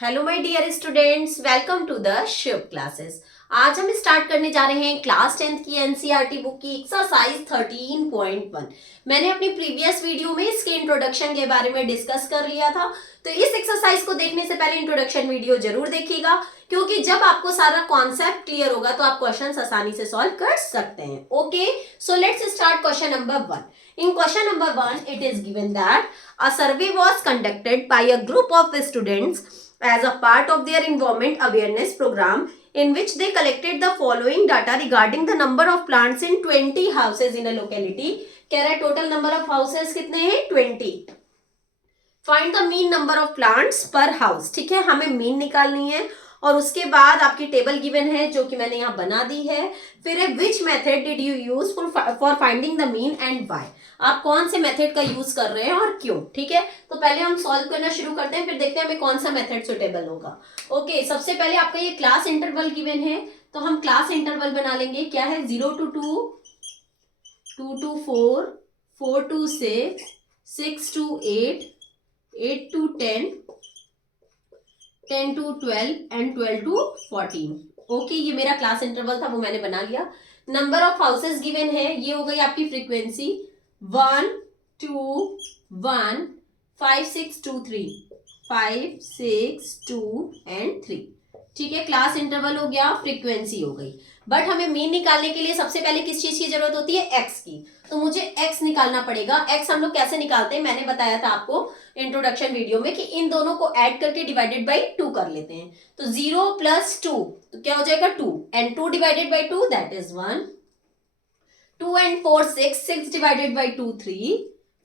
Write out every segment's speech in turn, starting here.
Hello my dear students, welcome to the Shiv classes. आज हम start करने जा रहे हैं क्लास 10th की एनसीईआरटी बुक की एक्सरसाइज 13.1। मैंने अपनी प्रीवियस वीडियो में इसके इंट्रोडक्शन के बारे में डिस्कस कर लिया था, तो इस एक्सरसाइज को देखने से पहले इंट्रोडक्शन वीडियो जरूर देखिएगा, क्योंकि जब आपको सारा कॉन्सेप्ट क्लियर होगा तो आप क्वेश्चंस आसानी से सॉल्व कर सकते हैं। Okay, so let's start question number 1। In question number 1, it is given that a survey was conducted by a group of students as a part of their environment awareness program, in which they collected the following data regarding the number of plants in 20 houses in a locality। कह रहा है total number of houses कितने हैं? 20। Find the mean number of plants पर house. ठीक है, हमें mean निकालनी है और उसके बाद आपकी टेबल गिवन है जो कि मैंने यहाँ बना दी है। फिर है which method did you use for finding the mean and why. आप कौन से मेथड का यूज कर रहे हैं और क्यों। ठीक है, तो पहले हम सॉल्व करना शुरू करते हैं, फिर देखते हैं हमें कौन सा मेथड सुटेबल होगा। ओके, सबसे पहले आपका ये क्लास इंटरवल गिवन है, तो हम क्लास इंटरवल बना लेंगे। क्या है? 0 to 2, 2 to 4, 4 to 6, 6 to 8, 8 to 10, 10 to 12 and 12 to 14। Okay, ये मेरा क्लास इंटरवल था, वो मैंने बना लिया। नंबर ऑफ हाउसेस गिवन है, ये हो गई आपकी फ्रीक्वेंसी 1 2 1 5 6 2 3, 5 6 2 एंड 3। ठीक है, क्लास इंटरवल हो गया, फ्रीक्वेंसी हो गई। बट हमें मीन निकालने के लिए सबसे पहले किस चीज की जरूरत होती है? एक्स की। तो मुझे एक्स निकालना पड़ेगा। एक्स हम लोग कैसे निकालते हैं, मैंने बताया था आपको इंट्रोडक्शन वीडियो में कि इन दोनों को ऐड करके डिवाइडेड बाई 2 कर लेते हैं। तो 0 + 2 तो क्या हो जाएगा? 2, and 2 divided by 2 that is 1। 2 and 4 6, 6 divided by 2 3,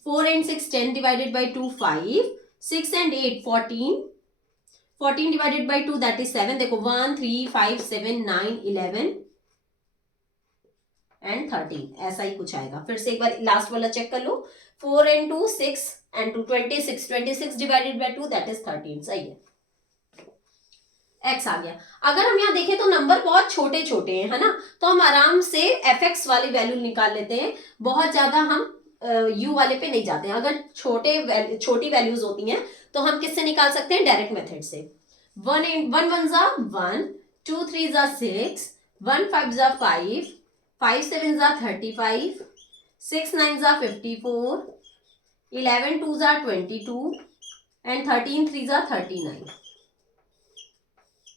4 and 6 10 divided by 2 5, 6 and 8 14, 14 divided by 2 that is 7। देखो 1 3 5 7 9 11 एंड 13, ऐसा ही कुछ आएगा। फिर से एक बार लास्ट वाला चेक कर लो। 4 and 2 6 and 2 26, 26 divided by 2 that is 13। सही है, एक्स आ गया। अगर हम यहाँ देखें तो नंबर बहुत छोटे छोटे हैं, है ना, तो हम आराम से एफ एक्स वाली वैल्यू निकाल लेते हैं। बहुत ज्यादा हम यू वाले पे नहीं जाते हैं। अगर छोटी वैल्यूज होती हैं तो हम किससे निकाल सकते हैं? डायरेक्ट मेथड से। 1 1 जा 1, 2 3 जा 6, 1 5 जा 5, 5 7 जा 35, 6 9 जा 54, 11 2 जा 22 एंड 13 3 जा 39।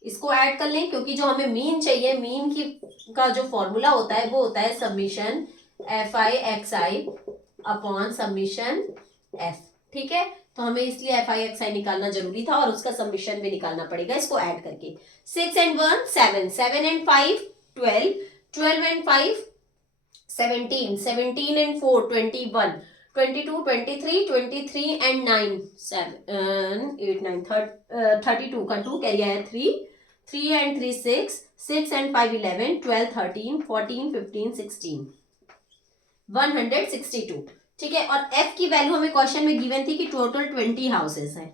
इसको ऐड कर लें, क्योंकि जो हमें मीन चाहिए, मीन की का जो फॉर्मूला होता है वो होता है समीशन एफ आई एक्स आई अपॉन समीशन एफ। ठीक है, तो हमें इसलिए एफ आई एक्स आई निकालना जरूरी था और उसका समीशन भी निकालना पड़ेगा इसको ऐड करके। 6 and 1 7, 7 and 5 12, 12 and 5 17, 17 and 4 21, 22 23, 23 and 9 7 8 9 32 का 2 कैरी आया 3, 3 and 3 6, 6 and 5 11, 12 13 14 15 16, 162। ठीक है, और f की वैल्यू हमें क्वेश्चन में गिवन थी कि टोटल 20 हाउसेस हैं।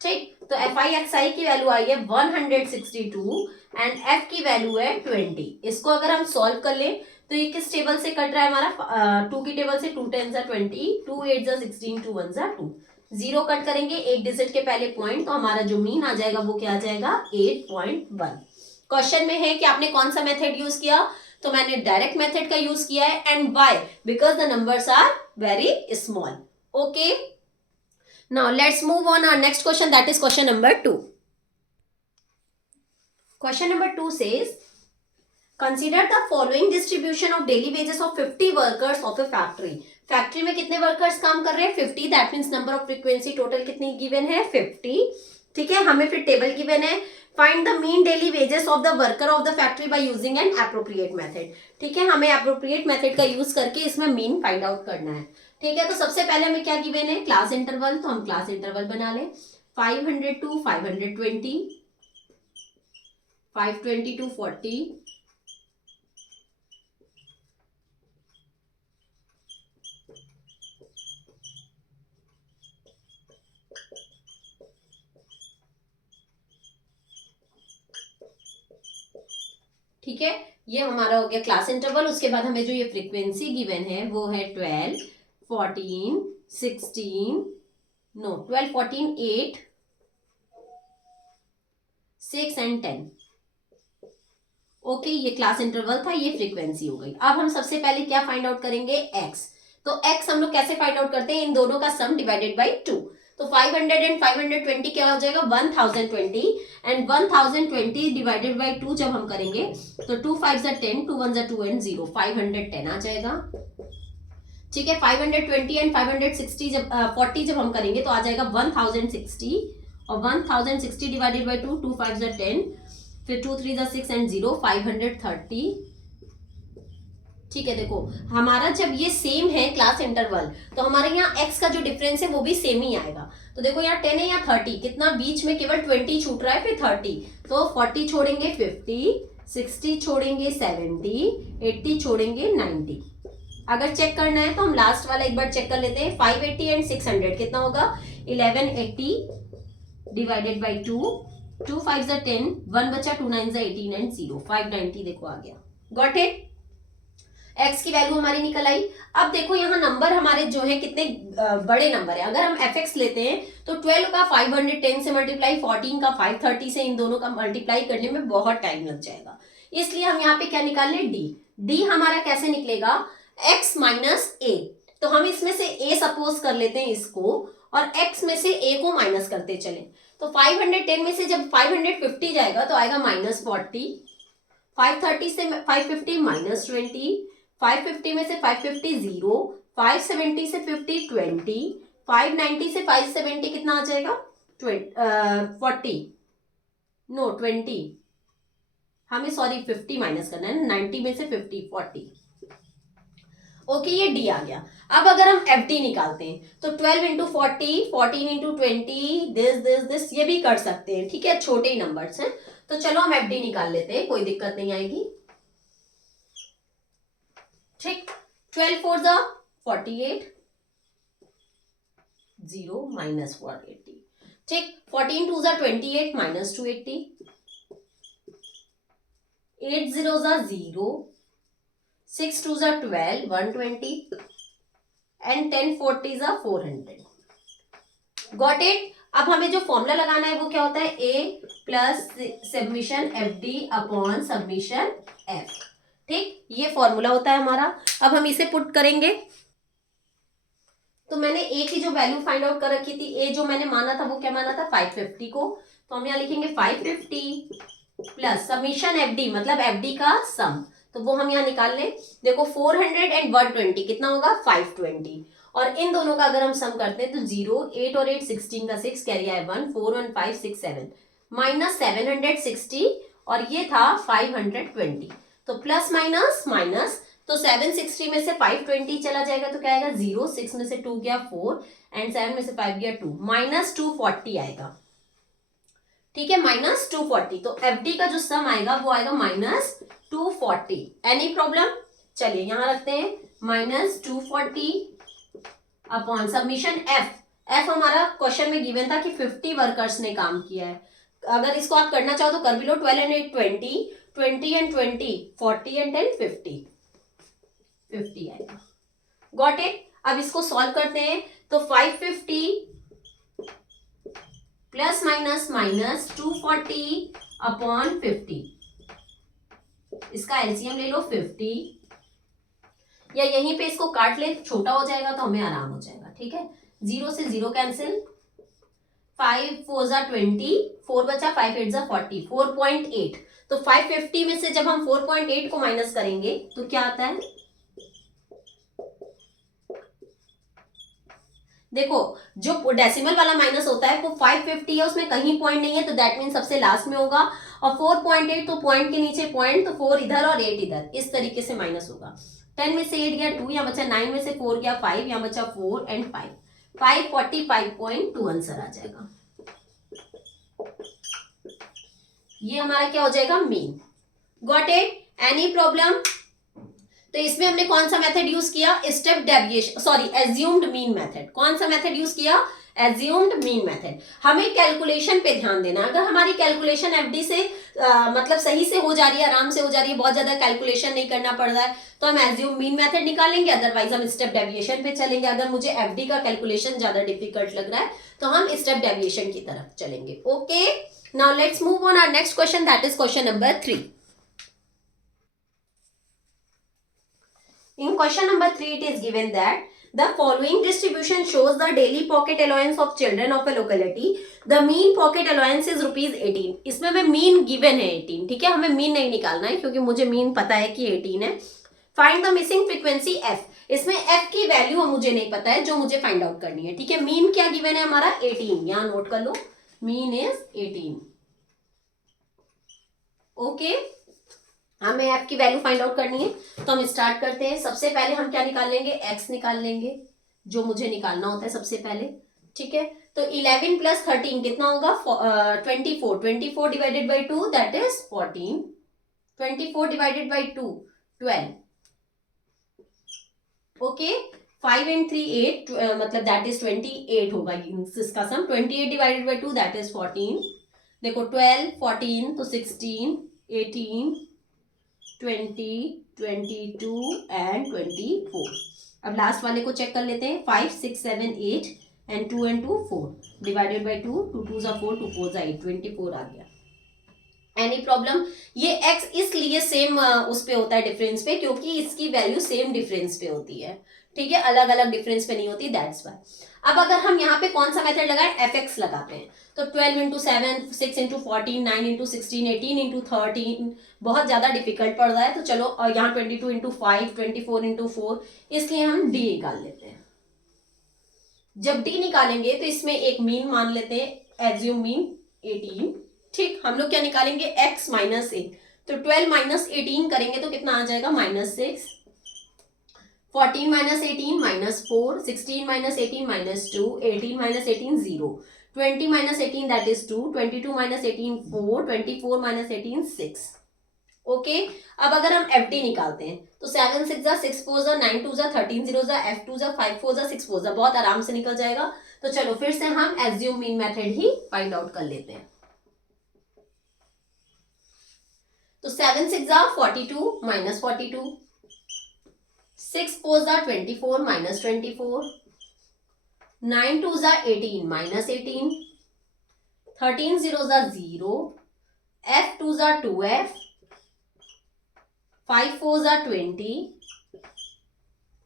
ठीक, तो एफ आई एक्स आई की वैल्यू आई है 162 एंड f की वैल्यू है 20। इसको अगर हम सॉल्व कर लें तो ये किस टेबल से कट रहा है हमारा? 2 की टेबल से। 2 10 जा 20, 2 8 जा 16, 2 1 जा 2। 0 कट करेंगे एक डिजिट के पहले पॉइंट, तो हमारा जो मीन आ जाएगा वो क्या आ जाएगा? 8.1। क्वेश्चन में है कि आपने कौन सा मेथड यूज किया, तो मैंने डायरेक्ट मेथड का यूज किया है। And why? Because the numbers are very small. Okay, now let's move on our next question, that is question number 2। Question number 2 says consider the following distribution of daily wages of 50 workers of a factory। Factory में कितने workers काम कर रहे हैं? 50। That means number of frequency total कितनी given है? 50। ठीक है, हमें फिर टेबल गिवन है। Find the mean daily wages of the worker of the factory by using N appropriate method. ठीक है, हमें एप्रोप्रिएट मेथड का यूज करके इसमें मीन फाइंड आउट करना है। ठीक है, तो सबसे पहले हमें क्या गिवन है? Class interval. तो हम क्लास इंटरवल बना लें। 500 to 520, 520 to 40, ठीक है, ये हमारा हो गया क्लास इंटरवल। उसके बाद हमें जो ये फ्रीक्वेंसी गिवन है वो है 12 14 16 नो 12 14 8 6 एंड 10। ओके, ये क्लास इंटरवल था, ये फ्रीक्वेंसी हो गई। अब हम सबसे पहले क्या फाइंड आउट करेंगे, एक्स। तो एक्स हम लोग कैसे फाइंड आउट करते हैं, इन दोनों का सम डिवाइडेड बाई 2। तो 500 एंड 520 क्या हो जाएगा, 1020, एंड 1020 डिवाइडेड बाई 2 जब हम करेंगे तो 2 5 10, 2 1 2 एंड 0, 510 आ जाएगा। ठीक है, 520 एंड 560 जब 40 जब हम करेंगे तो आ जाएगा 1060, और 1060 डिवाइडेड बाई 2, 2 5 10, फिर 2 3 6 एंड 0, 530। ठीक है, देखो हमारा जब ये सेम है क्लास इंटरवल, तो हमारे यहाँ x का जो डिफरेंस है वो भी सेम ही आएगा। तो देखो यहाँ 10 है या 30, कितना बीच में केवल 20 छूट रहा है, फिर 30, तो 40 छोड़ेंगे 50, 60 छोड़ेंगे 70, 80 छोड़ेंगे 90। अगर चेक करना है तो हम लास्ट वाला एक बार चेक कर लेते हैं। 580 एंड 600 कितना होगा, 1180 डिवाइडेड बाई 2, 2 5 10, 1 बचा, 2 9 18 एंड 0, 590 देखो आ गया। गॉट इट, x की वैल्यू हमारी निकल आई। अब देखो यहाँ नंबर हमारे जो है कितने बड़े नंबर है। अगर हम fx लेते हैं तो 12 का 510 से मल्टीप्लाई, 14 का 530 से, इन दोनों का मल्टीप्लाई करने में बहुत टाइम लग जाएगा। इसलिए हम यहाँ पे क्या निकाल लें, d हमारा कैसे निकलेगा, x माइनस a। तो हम इसमें से a सपोज कर लेते हैं इसको, और x में से a को माइनस करते चले। तो 510 में से जब 550 जाएगा तो आएगा -40, 530 से 550 -20, 550 में से 550 0, 570 से 50 20, 590 से 570 कितना आ जाएगा, 20, हमें सॉरी 50 माइनस करना है, 90 में से 50 40। ओके, ये डी आ गया। अब अगर हम एफ डी निकालते हैं तो 12 इंटू 40, 14 इंटू 20, दिस ये भी कर सकते हैं। ठीक है, छोटे ही नंबर्स हैं, तो चलो हम एफ डी निकाल लेते हैं, कोई दिक्कत नहीं आएगी। ठीक, 12 4 जा 48, 0 माइनस 480। ठीक, 14 2 जा 28 माइनस 280, 8 0 जा 0, 6 2 जा 12 120, एंड 10 40 जा 400। Got it. अब हमें जो फॉर्मूला लगाना है वो क्या होता है, a plus submission F D upon submission f। ठीक, ये फॉर्मूला होता है हमारा। अब हम इसे पुट करेंगे, तो मैंने a की जो वैल्यू फाइंड आउट कर रखी थी, a जो मैंने माना था वो क्या माना था, 550 को। तो हम यहाँ लिखेंगे 550 प्लस सबमिशन एफ डी, मतलब एफ डी का सम, तो वो हम यहाँ निकाल लें। देखो 400 एंड 120 कितना होगा, 520, और इन दोनों का अगर हम सम करते हैं तो 0, 8 और 8 16 का 6 कैरी आए 1, 4 1 5 6 7, माइनस 760, और ये था 520, तो प्लस माइनस माइनस, तो 760 में से 520 चला जाएगा तो क्या आएगा 0, 6 में से 2 गया 4, एंड 7 में से 5 गया 2, माइनस 240 आएगा। ठीक है, माइनस 240, तो एफ डी का जो सम आएगा वो आएगा माइनस 240। एनी प्रॉब्लम, चलिए यहां रखते हैं, minus 240 upon submission F. F हमारा क्वेश्चन में गिवन था कि 50 वर्कर्स ने काम किया है। अगर इसको आप करना चाहो तो कर भी लो, 12 एंड 8 20, 20 एंड 20 40 एंड 10 50 आएगा। Got it. अब इसको सॉल्व करते हैं, तो 550 प्लस माइनस माइनस 240 अपॉन 50, इसका एलसीएम ले लो 50, या यहीं पे इसको काट ले, छोटा हो जाएगा तो हमें आराम हो जाएगा। ठीक है, 0 से 0 कैंसिल, 5 4 जा 20, 4 बचा, 5 8 जा 40, 4.8। तो 550 में से जब हम 4.8 को माइनस करेंगे तो क्या आता है, देखो जो डेसिमल वाला माइनस होता है वो 550 है, उसमें कहीं पॉइंट नहीं है, तो दैट मीन सबसे लास्ट में होगा, और 4.8 तो पॉइंट के नीचे पॉइंट, तो 4 इधर और 8 इधर, इस तरीके से माइनस होगा। 10 में से 8 गया 2, यहाँ बचा 9 में से 4 गया 5, यहाँ बचा 4 एंड 5, 545.2 आंसर आ जाएगा। ये हमारा क्या हो जाएगा, mean. Got it. Any problem. तो इसमें हमने कौन सा मेथड यूज किया, step deviation, sorry assumed mean method. कौन सा मेथड यूज किया, एज्यूम्ड मीन मेथड। हमें कैलकुलेशन पे ध्यान देना, अगर हमारी कैलकुलेशन एफडी से मतलब सही से हो जा रही है, आराम से हो जा रही है, बहुत ज्यादा कैलकुलेशन नहीं करना पड़ रहा है, तो हम एज्यूम मीन मेथड निकालेंगे, अदरवाइज हम स्टेप डेविएशन पे चलेंगे। अगर मुझे एफडी का कैलकुलेशन ज्यादा डिफिकल्ट लग रहा है तो हम स्टेप डेविएशन की तरफ चलेंगे. Okay, now let's move on our next question, that is question number 3. In question number 3, it is given that the following distribution shows the daily pocket allowance of children of a locality. The mean pocket allowance is ₹18. इसमें में mean given है 18, ठीक है, हमें mean नहीं निकालना है क्योंकि मुझे मीन पता है कि 18 है. Find the missing frequency f. इसमें f की वैल्यू मुझे नहीं पता है, जो मुझे फाइंड आउट करनी है. ठीक है, मीन क्या गिवन है हमारा 18, यहां नोट कर लो, मीन इज 18. ओके, हमें f की वैल्यू फाइंड आउट करनी है. तो हम स्टार्ट करते हैं. सबसे पहले हम क्या निकाल लेंगे, x निकाल लेंगे, जो मुझे निकालना होता है सबसे पहले. ठीक है, तो 11 प्लस 13 कितना होगा, 24. 24 divided by 2 that is 14. 24 divided by 2 12. Okay, 5 and 3 8, मतलब दैट इज 28 होगा इसका सम. 28 डिवाइडेड बाई 2 दैट इज 14. देखो 12 14 तो 16 18 20 22 एंड 24. अब लास्ट वाले को चेक कर लेते हैं. 5 6 7 8 एंड 2 and 2 4 डिवाइडेड बाई 2, 2 2 जा 4, 2 4 जा 8, 24 आ गया. Any problem. ये x इसलिए सेम उस पे होता है डिफरेंस पे, क्योंकि इसकी वैल्यू सेम डिफरेंस पे होती है. ठीक है, अलग अलग डिफरेंस पे नहीं होती, दैट्स व्हाई. अब अगर हम यहाँ पे कौन सा मेथड लगाएं, fx लगाते हैं. तो 12 इंटू 7, 6 इंटू 14, 9 इंटू 16, 18 इंटू 13 बहुत ज्यादा डिफिकल्ट पड़ रहा है. तो चलो यहाँ 22 इंटू 5, 24 इंटू 4, इसलिए हम d निकाल लेते हैं. जब d निकालेंगे तो इसमें एक मीन मान लेते हैं, एज्यूम मीन 18. ठीक, हम लोग क्या निकालेंगे, x माइनस ए. तो 12 माइनस 18 करेंगे तो कितना आ जाएगा, -6. 14 minus 18 -4. 16 minus 18 -2. 18 minus 18 0. 20 minus 18 that is 2. 22 minus 18 4. 24 minus 18 6. Okay, अब अगर हम FD निकालते हैं तो 7 6 जा 6 4 जा 9 2 जा 13 0 जा F 2 जा 5 4 जा 6 4 जा, बहुत आराम से निकल जाएगा. तो चलो फिर से हम एज्यूम मीन मेथड ही फाइंड आउट कर लेते हैं. तो 7 6 जा 42 माइनस 42. 6 4 जा 24 माइनस 24. 9 2 जा 18 माइनस 18. 13 0 जा 0. F 2 जा 2F. 5 4 जा 20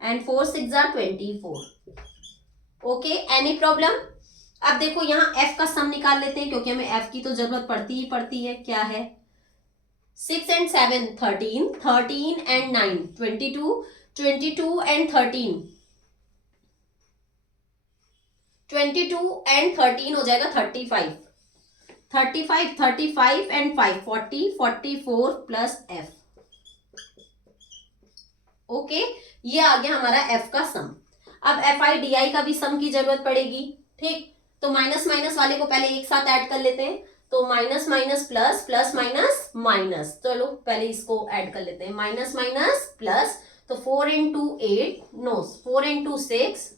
एंड 4 6 जा 24. Okay, any problem. अब देखो यहाँ f का सम निकाल लेते हैं, क्योंकि हमें f की तो जरूरत पड़ती ही पड़ती है. क्या है, 6 and 7 13, 13 and 9 22, 22 and 13, 22 and 13 हो जाएगा 35. 35 35 and 5 40, 44 प्लस f. ओके, ये आ गया हमारा f का सम. अब FI/DI का भी सम की जरूरत पड़ेगी. ठीक, तो माइनस माइनस वाले को पहले एक साथ ऐड कर लेते हैं. तो minus minus plus, plus minus minus, चलो पहले इसको ऐड कर लेते हैं. माइनस माइनस प्लस, तो 4 into 8 no 4 into 6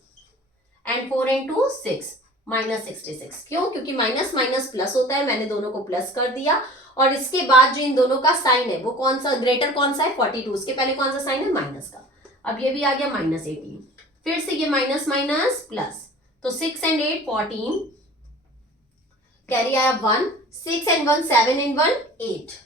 and 4 into 6 -66. क्यों, क्योंकि माइनस माइनस प्लस होता है, मैंने दोनों को प्लस कर दिया. और इसके बाद जो इन दोनों का साइन है वो कौन सा, ग्रेटर कौन सा है, 42. उसके पहले कौन सा साइन है, माइनस का. अब ये भी आ गया -18. फिर से ये माइनस माइनस प्लस, तो 6 and 8 14, कैरी आया 1. 6 and 1 7 and 1 8.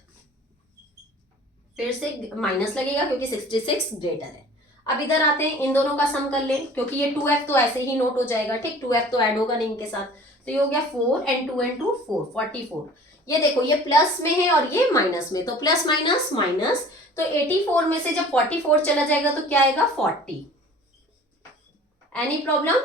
फिर से माइनस लगेगा क्योंकि 66 ग्रेटर है. अब इधर आते हैं, इन दोनों का सम कर लें, क्योंकि ये 2f तो ऐसे ही नोट हो जाएगा. ठीक, 2f तो ऐड होगा नहीं इनके साथ. तो ये हो गया 4 and 2 and 2 4 44. ये देखो ये प्लस में है और ये माइनस में, तो प्लस माइनस माइनस. तो 84 में से जब 44 चला जाएगा तो क्या आएगा, 40. Any problem.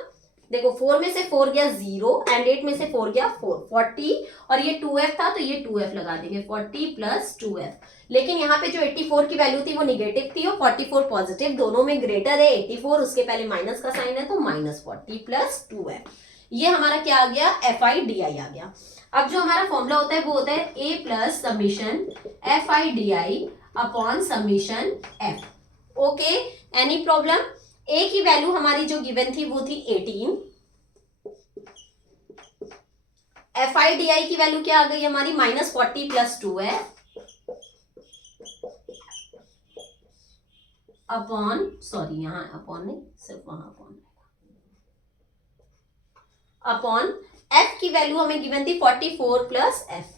देखो 4 में से 4 गया 0 एंड 8 में से 4 गया 4, 40. और ये 2f था तो ये 2f लगा देंगे, 40 प्लस 2f. लेकिन यहाँ पे जो 84 की वैल्यू थी वो निगेटिव थी और 44 पॉजिटिव, दोनों में ग्रेटर है 84. उसके पहले माइनस का साइन है तो -40 प्लस 2f. ये हमारा क्या आ गया, FI/DI आ गया. अब जो हमारा फॉर्मूला होता है वो होता है A plus summation FI/DI upon summation F. Okay, any problem. A की वैल्यू हमारी जो गिवन थी वो थी 18. FI/DI की वैल्यू क्या आ गई हमारी, -40 प्लस 2f अपॉन, सॉरी यहाँ अपॉन नहीं, सिर्फ वहां अपॉन, अपॉन एफ की वैल्यू हमें गिवन थी 44 प्लस एफ।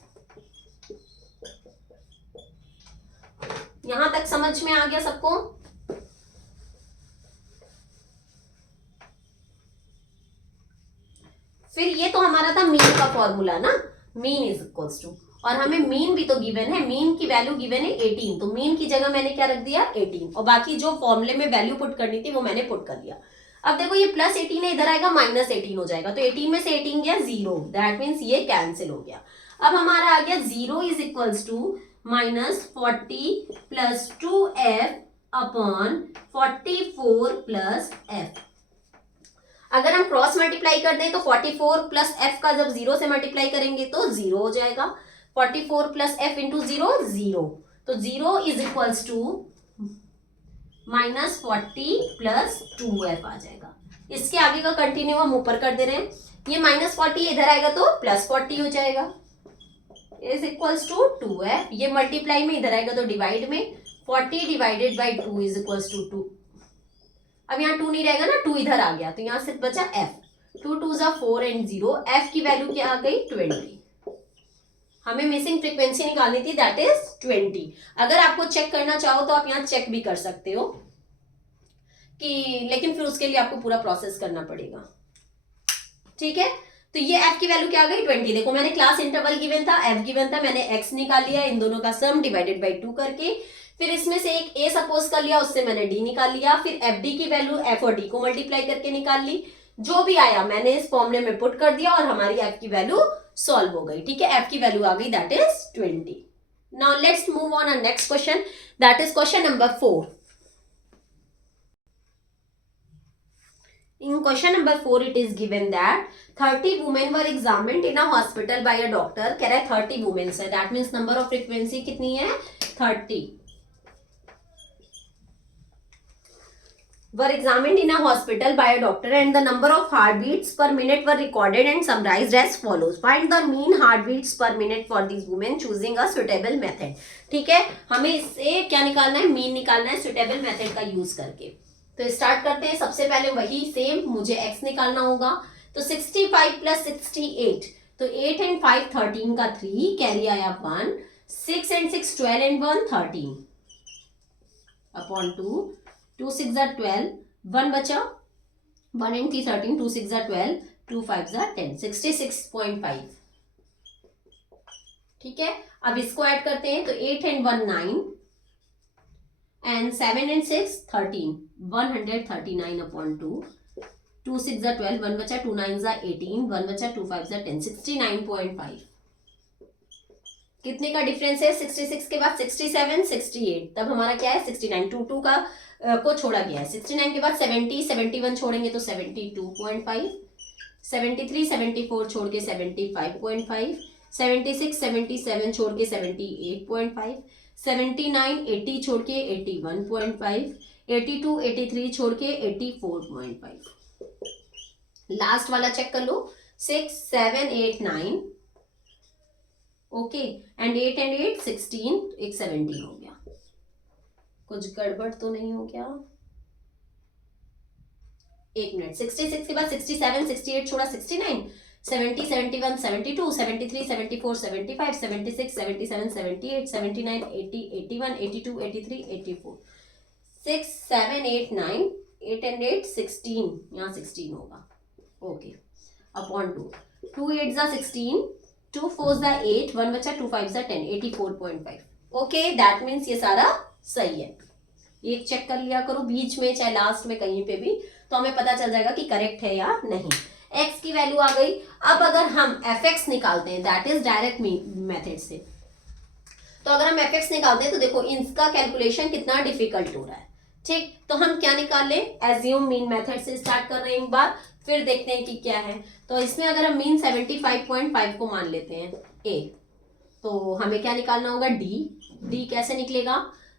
यहां तक समझ में आ गया सबको? फिर ये तो हमारा था मीन का फॉर्मूला ना, मीन इज इक्वल्स टू, और हमें मीन भी तो गिवन है, मीन की वैल्यू गिवन है 18, तो मीन की जगह मैंने क्या रख दिया 18, और बाकी जो फॉर्मूले में वैल्यू पुट करनी थी वो मैंने पुट कर दिया। अब देखो ये प्लस 18 है, इधर आएगा माइनस 18 हो जाएगा, तो 18 में से 18 गया 0, दैट मीन्स ये कैंसिल हो गया। अब हमारा आ गया 0 is equals to minus 40 plus 2f upon 44 plus f। अगर हम क्रॉस मल्टीप्लाई कर दें तो 44 प्लस एफ का जब 0 से मल्टीप्लाई करेंगे तो 0 हो जाएगा, 44 प्लस एफ इंटू 0 0, तो 0 is equals to minus 40 plus 2f आ जाएगा। इसके आगे का कंटिन्यू हम ऊपर कर दे रहे हैं, ये माइनस 40 इधर आएगा तो प्लस 40 हो जाएगा, इज इक्वल्स टू 2f, ये मल्टीप्लाई में इधर आएगा तो डिवाइड में, 40 divided by 2 is equals to 2। अब यहाँ 2 नहीं रहेगा ना, 2 इधर आ गया तो यहाँ सिर्फ बचा f, 2 2 जा 4 एंड 0, f की वैल्यू क्या आ गई 20। हमें मिसिंग फ्रीक्वेंसी निकालनी थी, दैट इज 20। अगर आपको चेक करना चाहो तो आप यहाँ चेक भी कर सकते हो कि, लेकिन फिर उसके लिए आपको पूरा प्रोसेस करना पड़ेगा, ठीक है। तो ये f की वैल्यू क्या आ गई 20। देखो मैंने क्लास इंटरवल गिवन था, f गिवन था, मैंने x निकाल लिया इन दोनों का सम डिवाइडेड बाई 2 करके, फिर इसमें से एक a सपोज कर लिया, उससे मैंने d निकाल लिया, फिर fd की वैल्यू f और d को मल्टीप्लाई करके निकाल ली, जो भी आया मैंने इस फॉर्मूले में पुट कर दिया और हमारी f की वैल्यू सॉल्व हो गई, ठीक है। f की वैल्यू आ गई that is 20। Now let's move on a next question, that is question number 4। In question number 4 it is given that 30 women were examined in a hospital by a doctor, कह रहा है 30 women है, that means number of frequency कितनी है 30, were examined in a hospital by a doctor and the number of heartbeats per minute were recorded and summarized as follows. Find the mean heartbeats per minute for these women choosing a suitable method. ठीक है, हमें इससे क्या निकालना है, mean निकालना है suitable method का यूज करके। तो स्टार्ट करते हैं, सबसे पहले वही सेम मुझे x निकालना होगा, तो 65 प्लस 68, तो 8 एंड 5 13 का 3, कैरी आया 1, 6 एंड 6 12 एंड 1 13 अपॉन 2, 2 6 जा 12, 1 बचा, 1 एंड 3 13, 2 6 जा 12, 2 5 जा 10, 66.5, ठीक है। अब इसको ऐड करते हैं, तो 8 एंड 1 9 and 7 and 6 13, 139 upon 2, 2 6 जा 12, 1 बचा, 2 9 जा 18, 1 बचा, 2 5 जा 10, 69.5। कितने का डिफरेंस है, 66 के बाद 67 68, तब हमारा क्या है 69, 2 2 का को छोड़ा गया है, 69 के बाद 70 71 छोड़ेंगे तो 72.5, 73 74 छोड़ के 75.5, 76 77 छोड़ के 78.5, 79 80 छोड़ के 81.5, 82 83 छोड़ के 84.5। लास्ट वाला चेक कर लो, 6 7 8 9, ओके, एंड 8 एंड 8 16, एक 17 हो गया, कुछ गड़बड़ तो नहीं हो गया, एक मिनट, 66 के बाद 67 68 छोड़ा 69, 70 71 72 73 74 75 76 77 78 79 80 81 82 83 84, 6 7 8 9, 8 and 8 16, यहाँ 16 होगा, ओके, अपॉन 2, 2 8 जा 16, 2 4 जा 8, 1 बचा, 2 5 जा 10, 84.5, ओके, दैट मीन्स ये सारा सही है। एक चेक कर लिया करो बीच में चाहे लास्ट में कहीं पे भी, तो हमें पता चल जाएगा कि करेक्ट है या नहीं। x की वैल्यू आ गई। अब अगर हम fx निकालते हैं, दैट इज डायरेक्ट मेथड से, तो अगर हम fx निकालते हैं तो देखो इसका कैलकुलेशन कितना डिफिकल्ट हो रहा है, ठीक। तो हम क्या निकाल लें, एज्यूम मीन मेथड से स्टार्ट कर रहे हैं एक बार, फिर देखते हैं कि क्या है। तो इसमें अगर हम मीन 75.5 को मान लेते हैं a, तो हमें क्या निकालना होगा d कैसे निकलेगा,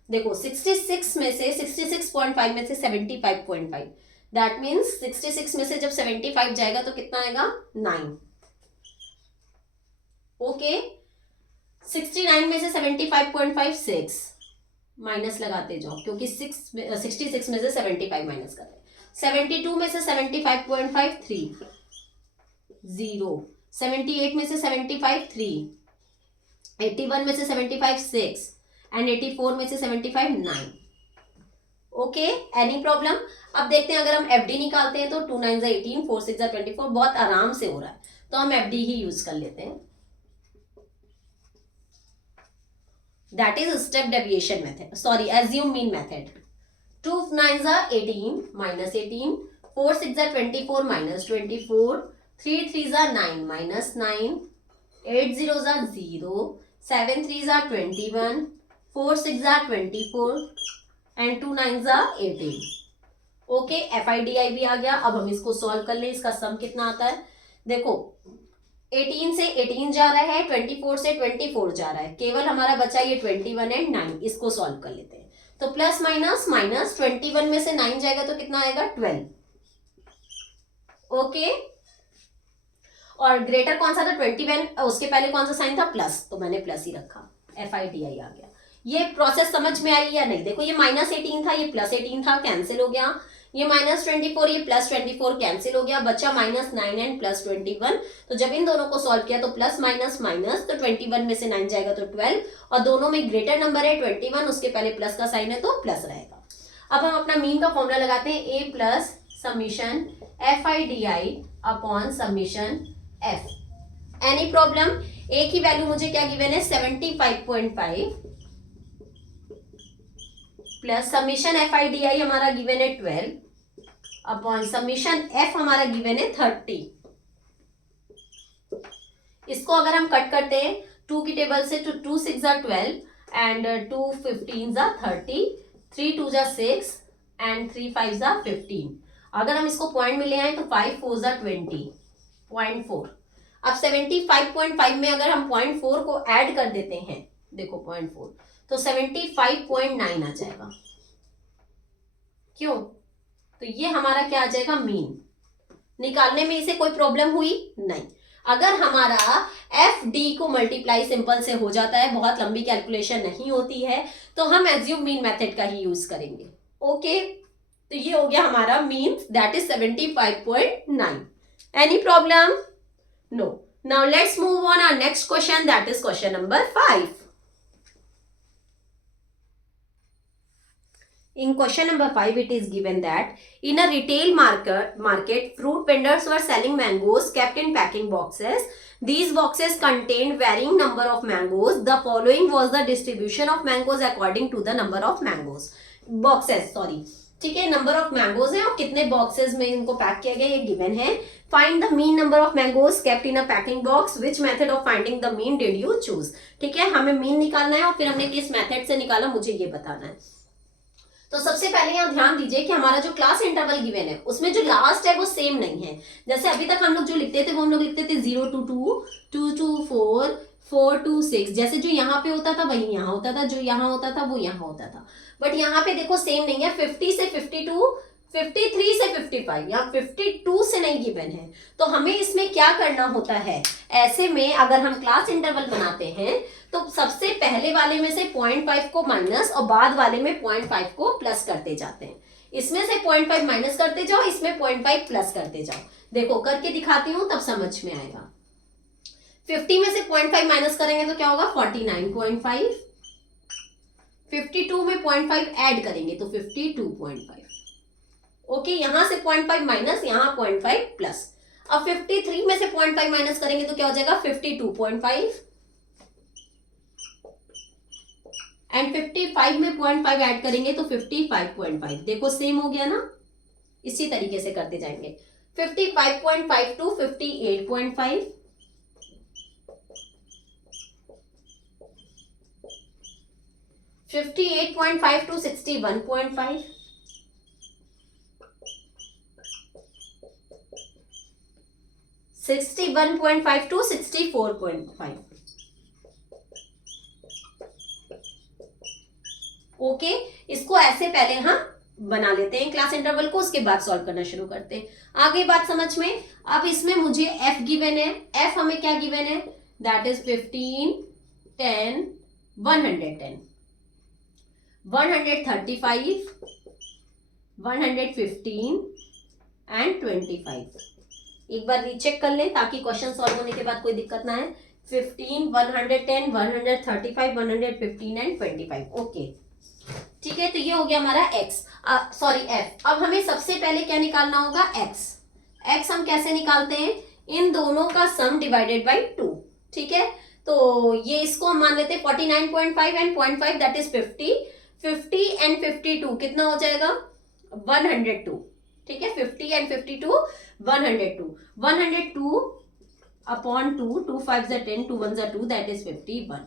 देखो 66 में से 66.5 में से 75.5, दैट मीन्स 66 में से जब 75 जाएगा तो कितना आएगा 9, ओके, 69 में से 75.5 6, माइनस लगाते जाओ क्योंकि 66 में से 75 माइनस कर रहे हैं, 72 में से 75.5 3, 0, 78 में से 75 3, 81 में से 75 6 एंड 84 में से 75 9। Okay, any problem? अब देखते हैं, अगर हम एफडी निकालते हैं तो 2 9 18, 4 6 24, बहुत आराम से हो रहा है, तो हम एफडी ही यूज कर लेते हैं। That is step deviation method, sorry assume mean method. 2 9 18 minus 18, 4 6 24 minus 24, 3 3 9 minus 9, 8 0 0, 7 3 21, 4 6 24 and 2 9 18। Okay, FIDI भी आ गया। अब हम इसको सॉल्व कर लें। इसका सम कितना आता है? देखो 18 से 18 जा रहा है, 24 से 24 जा रहा है, केवल हमारा बचा ये 21 एंड 9। इसको सॉल्व कर लेते हैं। तो प्लस माइनस माइनस, 21 में से 9 जाएगा तो कितना आएगा? 12। ओके, और ग्रेटर कौन सा था? 21, उसके पहले कौन सा साइन था? प्लस, तो मैंने प्लस ही रखा। FIDI आ गया। ये प्रोसेस समझ में आई या नहीं? देखो ये माइनस 18 था, ये प्लस 18 था, कैंसिल हो गया। ये माइनस 24, ये प्लस 24 कैंसिल हो गया, बचा माइनस 9 एंड प्लस 21। तो जब इन दोनों को सॉल्व किया तो प्लस माइनस माइनस, तो 21 में से 9 जाएगा तो 12, और दोनों में ग्रेटर नंबर है 21, उसके पहले प्लस का साइन है तो प्लस रहेगा। अब हम अपना मीन का फॉर्मूला लगाते हैं, A plus summation FIDI upon summation F। Any problem? A की वैल्यू मुझे क्या गिवन है? 75.5 प्लस समीशन FIDI हमारा गिवन है 12 अपॉन समीशन F हमारा गिवन है 30। इसको अगर हम कट करते हैं 2 की टेबल से, तो 2 6 12 एंड 2 15 30, 3 2 6 एंड 3 5 15। अगर हम इसको पॉइंट में ले आए तो 5 4 20, 0.4। अब 75.5 में अगर हम 0.4 को ऐड कर देते हैं, देखो 0.4, तो 75.9 आ जाएगा। क्यों? तो ये हमारा क्या आ जाएगा? मीन। निकालने में इसे कोई प्रॉब्लम हुई नहीं। अगर हमारा FD को मल्टीप्लाई सिंपल से हो जाता है, बहुत लंबी कैलकुलेशन नहीं होती है, तो हम एज्यूम मीन मेथड का ही यूज करेंगे। ओके, तो ये हो गया हमारा mean, that is 75.9। Any problem? No. Now let's move on our next question, that is question number 5। In question number 5, it is given that in a retail market, fruit vendors were selling mangoes kept in packing boxes. These boxes contained varying number of mangoes. The following was the distribution of mangoes according to the number of mangoes. Boxes, sorry. ठीक है, number of mangoes हैं और कितने boxes में इनको pack किया गया ये गिवन है। Find the mean number of mangoes kept in a packing box, which method of finding the mean did you choose. ठीक है, हमें मीन निकालना है और फिर हमने किस मेथड से निकाला मुझे ये बताना है। तो सबसे पहले यहाँ ध्यान दीजिए कि हमारा जो क्लास इंटरवल गिवन है उसमें जो लास्ट है वो सेम नहीं है। जैसे अभी तक हम लोग जो लिखते थे वो हम लोग लिखते थे 0 to 2, 2 to 4, 4 to 6। जैसे जो यहाँ पे होता था वही यहाँ होता था, जो यहाँ होता था वो यहाँ होता था। बट यहाँ पे देखो सेम नहीं है, 50 से 52, 53 से 55, यहाँ 52 से नहीं गिवन है। तो हमें इसमें क्या करना होता है, ऐसे में अगर हम क्लास इंटरवल बनाते हैं तो सबसे पहले वाले में से 0.5 को माइनस और बाद वाले में 0.5 को प्लस करते जाते हैं। इसमें से 0.5 माइनस करते जाओ, इसमें 0.5 प्लस करते जाओ। देखो करके दिखाती हूं तब समझ में आएगा। 50 में से 0.5 माइनस करेंगे तो क्या होगा? 49.5। 52 में 0.5 ऐड करेंगे तो 52.5। ओके, यहां से 0.5 माइनस, यहां 0.5 प्लस। अब 53 में से 0.5 माइनस करेंगे तो क्या हो जाएगा? 52.5 एंड 55 में 0.5 ऐड करेंगे तो 55.5। देखो सेम हो गया ना, इसी तरीके से करते जाएंगे। 55.5 टू 58.5, 58.5 टू 61.5, 61.5 टू 64.5। ओके, इसको ऐसे पहले हम बना लेते हैं क्लास इंटरवल को, उसके बाद सॉल्व करना शुरू करते हैं। आगे बात समझ में। अब इसमें मुझे f गिवन है। f हमें क्या गिवन है? That is 15, 10, 110, 135, 115 and 25। एक बार रीचेक कर लें ताकि क्वेश्चन सॉल्व होने के बाद कोई दिक्कत ना है। 15, 110, 135, 115 एंड 25। ओके ठीक है, तो ये हो गया हमारा x, सॉरी f। अब हमें सबसे पहले क्या निकालना होगा, x। x हम कैसे निकालते हैं, इन दोनों का सम डिवाइडेड बाई 2। ठीक है, तो ये इसको हम मान लेते हैं 49.5 एंड 0.5 दैट इज 50। 50 एंड 52 कितना हो जाएगा, 102। ठीक है, 50 एंड 52 102। 102 upon 2, 2 5 10, 2 1 2 that is 51।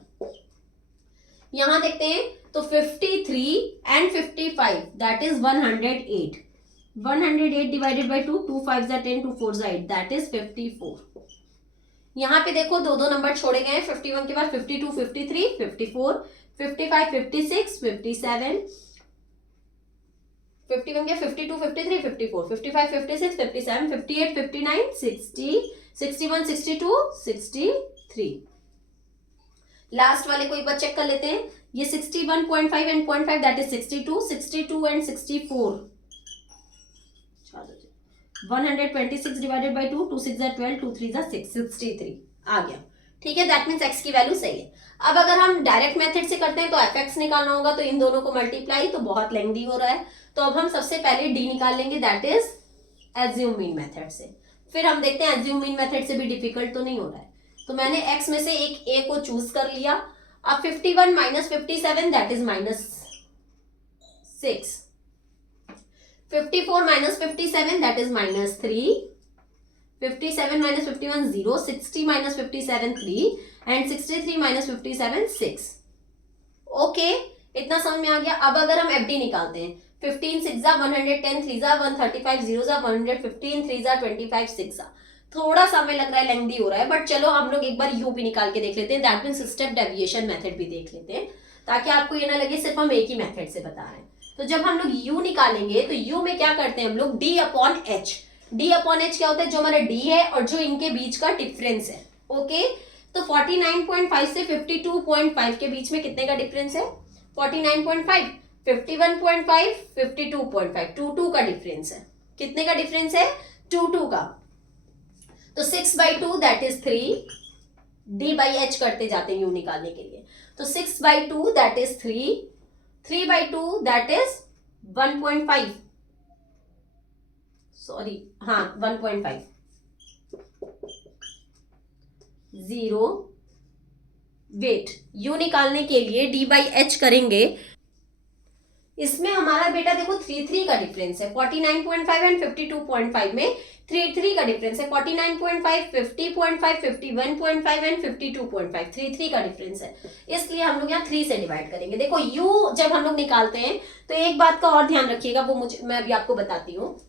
यहां देखते हैं तो 53 and 55 that is 108। 108 divided by 2, 2 5 10, 2 4 8 that is 54। यहाँ पे देखो दो दो नंबर छोड़े गए हैं, 51 के बाद 52, 53, 54, 55, 56, 57, 51 के 52, 53, 54, 55, 56, 57, 58, 59, 60, 61, 62, 63। लास्ट वाले को एक बार चेक कर लेते हैं, ये 61.5 and 0.5 that is 62, 62 and 64 126 divided by 2, 2 6 12, 2 3 6, 63 आ गया। ठीक है, दैट मीन्स x की वैल्यू सही है। अब अगर हम डायरेक्ट मेथड से करते हैं तो fx निकालना होगा, तो इन दोनों को मल्टीप्लाई, तो बहुत लेंथी हो रहा है, तो अब हम सबसे पहले d निकाल लेंगे, that is assume mean method से। फिर हम देखते हैं एज्यूम मीन मेथड से भी डिफिकल्ट तो नहीं हो रहा है, तो मैंने x में से एक a को चूज कर लिया। अब 51 minus 57 that is -6, 54 minus 57 that is -3, 57 minus 51 0, 60 minus 57 3 and 63 minus 57 6। Okay, इतना समझ में आ गया। अब अगर हम FD निकालते हैं, 15 6 110, 3 135, 0 115, 3 25 6। थोड़ा सा हमें लग रहा है लेंथी हो रहा है, बट चलो हम लोग एक बार यू भी निकाल के देख लेते हैं, that means step deviation method भी देख लेते हैं, ताकि आपको ये ना लगे सिर्फ हम एक ही मेथड से बता रहे हैं। तो जब हम लोग u निकालेंगे तो u में क्या करते हैं हम लोग, d upon h। d upon h क्या होता है, जो हमारा d है और जो इनके बीच का डिफरेंस है। ओके, तो 49.5 से 52.5 के बीच में कितने का डिफरेंस है, 49.5, 51.5, 52.5, 2 का डिफरेंस है। कितने का डिफरेंस है, 2 का। तो 6/2 that is 3, d by h करते जाते हैं u निकालने के लिए, तो 6/2 that is 3, 3/2 that is 1.5, sorry हाँ 1.5, 0। वेट, u निकालने के लिए d बाई एच करेंगे, इसमें हमारा बेटा देखो 3 का डिफरेंस है, 49.5 एंड 52.5 में 3 का डिफरेंस है, 49.5, 50.5, 51.5 एंड 52.5, 3 का डिफरेंस है, इसलिए हम लोग यहाँ 3 से डिवाइड करेंगे। देखो u जब हम लोग निकालते हैं तो एक बात का और ध्यान रखिएगा, वो मैं अभी आपको बताती हूँ।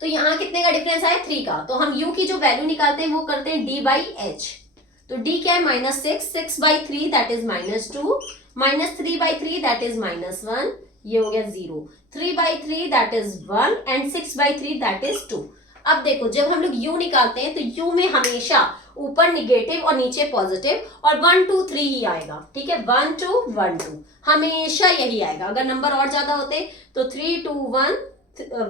तो यहाँ कितने का डिफरेंस आया, 3 का, तो हम u की जो वैल्यू निकालते हैं वो करते हैं d बाई एच। तो d क्या है, -6, 6/3 दैट इज -2, -3/3 दैट इज -1, ये हो गया 0, 3/3 that is 1 and 6/3 that is 2। अब देखो जब हम लोग u निकालते हैं तो u में हमेशा ऊपर निगेटिव और नीचे पॉजिटिव, और 1 2 3 ही आएगा। ठीक है, 1 2 1 2 हमेशा यही आएगा। अगर नंबर और ज्यादा होते तो 3 2 1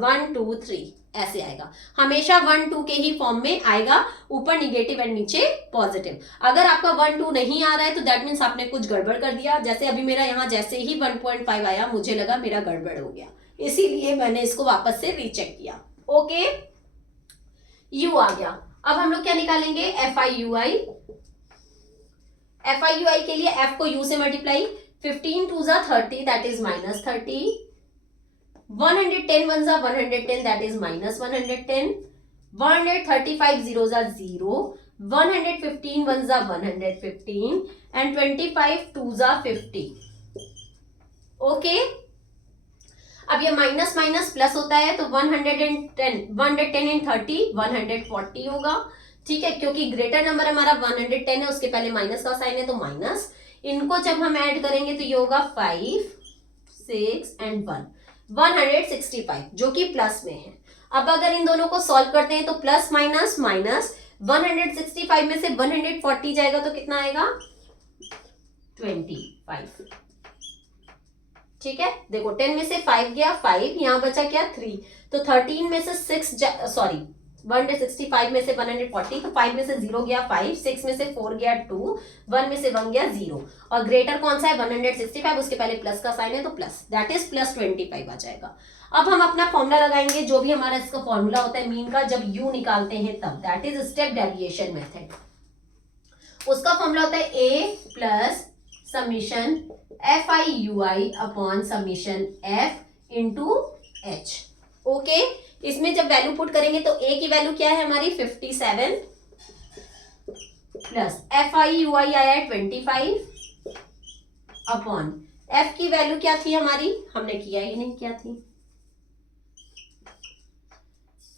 1 2 3 ऐसे आएगा, हमेशा 1 2 के ही फॉर्म में आएगा, ऊपर निगेटिव एंड नीचे पॉजिटिव। अगर आपका 1 2 नहीं आ रहा है तो दैट मीन्स आपने कुछ गड़बड़ कर दिया। जैसे अभी मेरा यहाँ जैसे ही 1.5 आया, मुझे लगा मेरा गड़बड़ हो गया, इसीलिए मैंने इसको वापस से रीचेक किया। ओके, u आ गया। अब हम लोग क्या निकालेंगे, FIUI। FIUI के लिए f को u से multiply, 15 2 30 that is -30, 110 1 110 that is -110, 135 0 0, 115 1 115 and 25 2 50। Okay, अब ये माइनस माइनस प्लस होता है तो 110 एंड 30 140 होगा। ठीक है, क्योंकि ग्रेटर नंबर हमारा 110 है, उसके पहले माइनस का साइन है तो माइनस, इनको जब हम ऐड करेंगे तो ये होगा 5 6 एंड 1, 165 जो कि प्लस में है। अब अगर इन दोनों को सॉल्व करते हैं तो प्लस माइनस माइनस, 165 में से 140 जाएगा तो कितना आएगा, 25। ठीक है, देखो 10 में से 5 गया 5, यहां बचा क्या 3, तो 13 में से 6 सॉरी 165 में से 140, तो 5 में से 0 गया 5, 6 में से 4 गया 2, 1 में से 1 गया 0, और ग्रेटर कौन सा है 165, उसके पहले प्लस का साइन है तो प्लस, दैट इज प्लस 25 आ जाएगा। अब हम अपना फॉर्मूला लगाएंगे, जो भी हमारा इसका फॉर्मूला होता है मीन का, जब यू निकालते हैं तब, that is step deviation method. उसका फॉर्मूला होता है a plus summation f i u i upon summation f into h. Okay, इसमें जब वैल्यू पुट करेंगे तो ए की वैल्यू क्या है हमारी 57 प्लस एफ आई यू आई आया 25 अपॉन एफ की वैल्यू क्या थी हमारी, हमने किया ही नहीं, क्या थी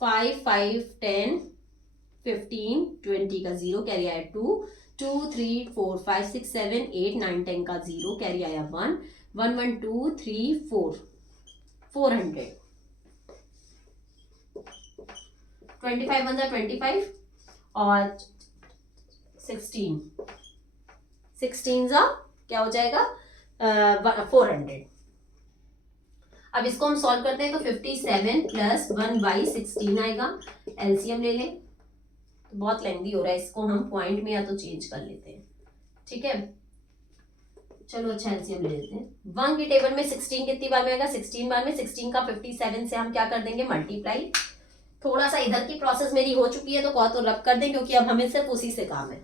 5 5 10 15 20 का 0 कैरी आया 2 2 3 4 5 6 7 8 9 10 का 0 कैरी आया 1 1 1 2 3 4 400 25 1 25 और 16 जा क्या हो जाएगा 400। अब इसको हम सॉल्व करते हैं तो 57 प्लस 1/16 आएगा, एलसीएम ले लें, बहुत लेंदी हो रहा है, इसको हम पॉइंट में या तो चेंज कर लेते हैं, ठीक है चलो अच्छा एलसीएम ले लेते हैं। 1 की टेबल में 16 कितनी बार में आएगा 16 बार में, 16 का 57 से हम क्या कर देंगे मल्टीप्लाई। थोड़ा सा इधर की प्रोसेस मेरी हो चुकी है तो कहो तो रब कर दें, क्योंकि अब हमें सिर्फ उसी से काम है।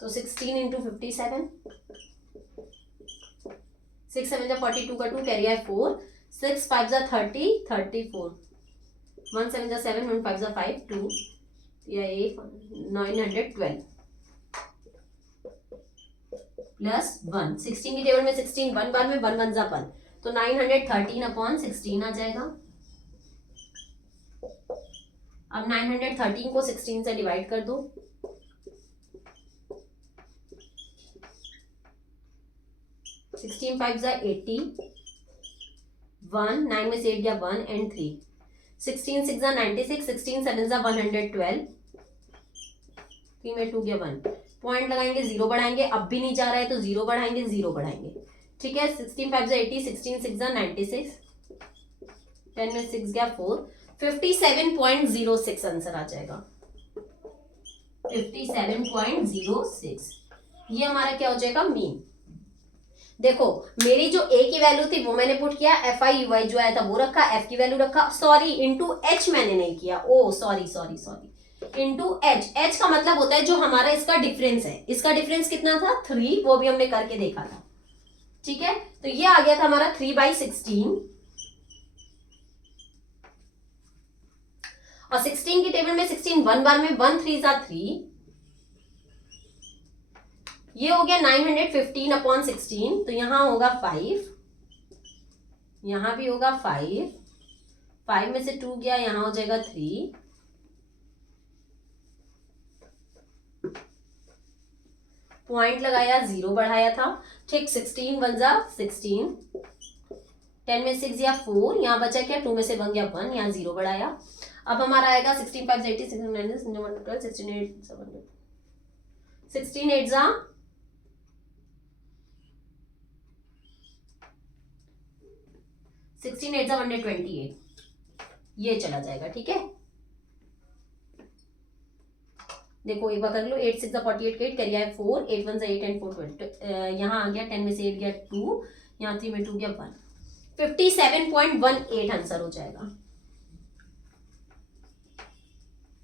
तो 16 इंटू 57, 6 7 जा 42 का 2 कैरी है 4, 6 5 जा 30 34, 1 7 जा 7 1 5 जा 5 2 या 8 912 प्लस 1, 16 की टेबल में 16 1 बार में 1 1 जा 1, तो 913 अपॉन 16 आ जाएगा। अब 913 को 16 से डिवाइड कर दो, 16 5 जा 80, 1 9 में से 8 गया 1 एंड 3, 16 6 जा 96, 16 7 जा 112, 3 में 2 गया 1, पॉइंट लगाएंगे 0 बढ़ाएंगे, अब भी नहीं जा रहा है तो 0 बढ़ाएंगे 0 बढ़ाएंगे, ठीक है 16 5 जा 80, 16 6 जा 96, 10 में 6 गया 4, 57.06 आंसर आ जाएगा 57.06। ये हमारा क्या हो जाएगा मीन। देखो मेरी जो ए की वैल्यू थी वो मैंने पुट किया, एफ आई यू आई जो आया था वो रखा, एफ की वैल्यू रखा, सॉरी इनटू एच मैंने नहीं किया, ओ सॉरी इनटू एच। एच का मतलब होता है जो हमारा इसका डिफरेंस है, इसका डिफरेंस कितना था 3, वो भी हमने करके देखा था, ठीक है तो ये आ गया था हमारा 3/16, और 16 की टेबल में 16 1 बार में 1 3 जा 3, ये हो गया 915 अपॉन 16, तो यहां होगा 5, यहां भी होगा 5, 5 में से 2 गया यहां हो जाएगा 3, पॉइंट लगाया 0 बढ़ाया था, ठीक 16 1 जा 16, 10 में 6 या 4, यहां बचा क्या 2 में से 1 गया 1, यहां 0 बढ़ाया। अब हमारा आएगा 16 5 80, 16 9 12 16 8 7 16 8 जा 16 8 जा 128, ये चला जाएगा, ठीक है देखो एक बार कर लो, 8 6 जा 48 8 करिए 4, 8 1 जा 8 एंड 4 12, यहाँ आ गया 10 में से 8 गया 2, यहाँ 3 में 2 गया 1, 57.18 आंसर हो जाएगा।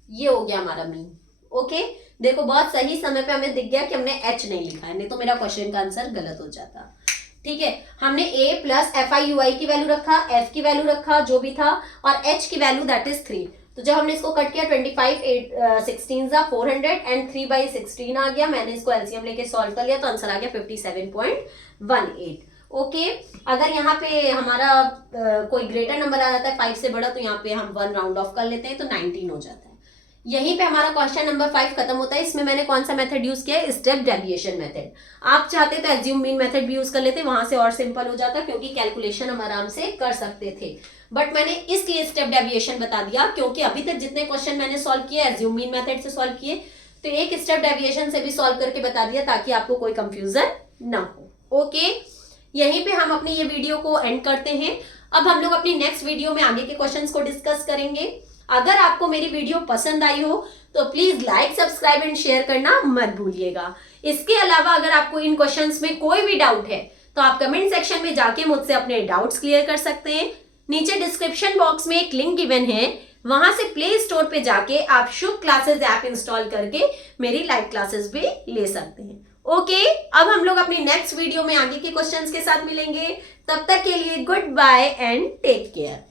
ये हो गया हमारा मीन। ओके देखो बहुत सही समय पे हमें दिख गया कि हमने एच नहीं लिखा है, नहीं तो मेरा क्वेश्चन का आंसर गलत हो जाता, ठीक है हमने ए प्लस एफ आई यू आई की वैल्यू रखा, एफ की वैल्यू रखा जो भी था, और एच की वैल्यू दैट इज 3, तो जब हमने इसको कट किया 25 8 16 जा 400 एंड 3/16 आ गया, मैंने इसको एलसीएम लेके सॉल्व कर लिया तो आंसर आ गया 57.18। ओके अगर यहाँ पे हमारा कोई ग्रेटर नंबर आ जाता है 5 से बड़ा, तो यहाँ पे हम 1 राउंड ऑफ कर लेते हैं तो 19 हो जाता है। यहीं पे हमारा क्वेश्चन नंबर 5 खत्म होता है। इसमें मैंने कौन सा मेथड यूज किया है, स्टेप डेविएशन मेथड। आप चाहते तो एज्यूम मीन मेथड भी यूज कर लेते, वहां से और सिंपल हो जाता क्योंकि कैलकुलेशन हम आराम से कर सकते थे, बट मैंने इसलिए स्टेप डेविएशन बता दिया क्योंकि अभी तक जितने क्वेश्चन मैंने सॉल्व किए एज्यूम मीन मेथड से सॉल्व किए, तो एक स्टेप डेविएशन से भी सॉल्व करके बता दिया ताकि आपको कोई कंफ्यूजन ना हो। ओके, यहीं पे हम अपनी ये वीडियो को एंड करते हैं। अब हम लोग अपनी नेक्स्ट वीडियो में आगे के क्वेश्चंस को डिस्कस करेंगे। अगर आपको मेरी वीडियो पसंद आई हो तो please like, subscribe and share करना मत भूलिएगा। इसके अलावा अगर आपको इन क्वेश्चंस में कोई भी डाउट है तो आप कमेंट सेक्शन में जाके मुझसे अपने डाउट्स क्लियर कर सकते हैं। नीचे डिस्क्रिप्शन बॉक्स में एक लिंक गिवन है, वहां से प्ले स्टोर पे जाके आप शुभ क्लासेस ऐप इंस्टॉल करके मेरी लाइव क्लासेस भी ले सकते हैं। ओके, अब हम लोग अपनी नेक्स्ट वीडियो में आगे के क्वेश्चंस के साथ मिलेंगे। तब तक के लिए good bye and take care.